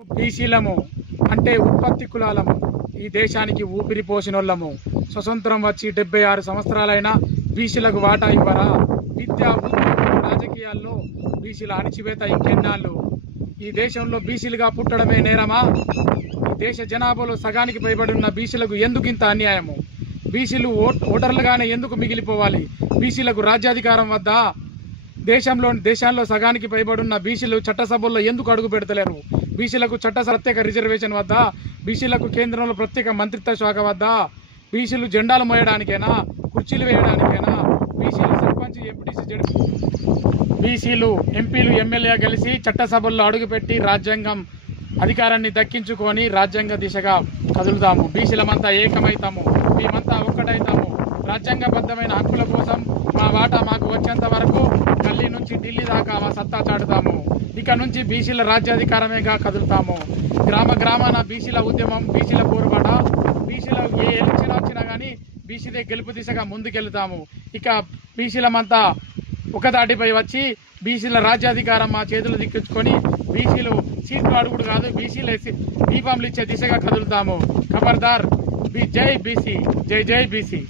బీసీలము అంటే ఉత్పత్తి కులాలము, ఈ దేశానికి ఊపిరి పోసినోళ్ళము. స్వతంత్రం వచ్చి 76 సంవత్సరాలైనా బీసీలకు వాటా ఇవ్వరా? విద్యా ఉద్యోగం రాజకీయాల్లో బీసీల అణిచివేత ఇంకెన్నాళ్ళు? ఈ దేశంలో బీసీలుగా పుట్టడమే నేరమా? ఈ దేశ జనాభాలో సగానికి పైబడి ఉన్న బీసీలకు ఎందుకు ఇంత అన్యాయము? బీసీలు ఓటర్లుగానే ఎందుకు మిగిలిపోవాలి? బీసీలకు రాజ్యాధికారం వద్దా? దేశాల్లో సగానికి పైబడున్న బీసీలు చట్టసభల్లో ఎందుకు అడుగు పెడతలేరు? బీసీలకు ప్రత్యేక రిజర్వేషన్ వద్దా? బీసీలకు కేంద్రంలో ప్రత్యేక మంత్రిత్వ శాఖ వద్దా? బీసీలు జెండాలు మోయడానికేనా? కుర్చీలు వేయడానికేనా? బీసీలు సర్పంచ్, ఎంపీటీసీ, బీసీలు ఎంపీలు, ఎమ్మెల్యే కలిసి చట్టసభల్లో అడుగుపెట్టి రాజ్యాంగం అధికారాన్ని దక్కించుకొని రాజ్యాంగ దిశగా కదులుతాము. బీసీలమంతా ఏకమైతాము, మేమంతా ఒక్కటైతాము. రాజ్యాంగబద్ధమైన హక్కుల కోసం మా వాటా మాకు వచ్చేంత వరకు ఢిల్లీ నుంచి ఢిల్లీ దాకా మా సత్తా చాటుతాము. ఇక నుంచి బీసీల రాజ్యాధికారమేగా కదులుతాము. గ్రామాన బీసీల ఉద్యమం, బీసీల పోరుబాట, బీసీల ఏ ఎలక్షన్ వచ్చినా కానీ బీసీదే గెలుపు దిశగా ముందుకెళ్తాము. ఇక బీసీలమంతా ఒకదాటిపై వచ్చి బీసీల రాజ్యాధికారం మా చేతులు దిక్కించుకొని బీసీలు సీట్లు అడుగుడు కాదు, బీసీలే దీపంలు ఇచ్చే దిశగా కదులుతాము. ఖబర్దార్, జై బీసీ, జై జై బీసీ.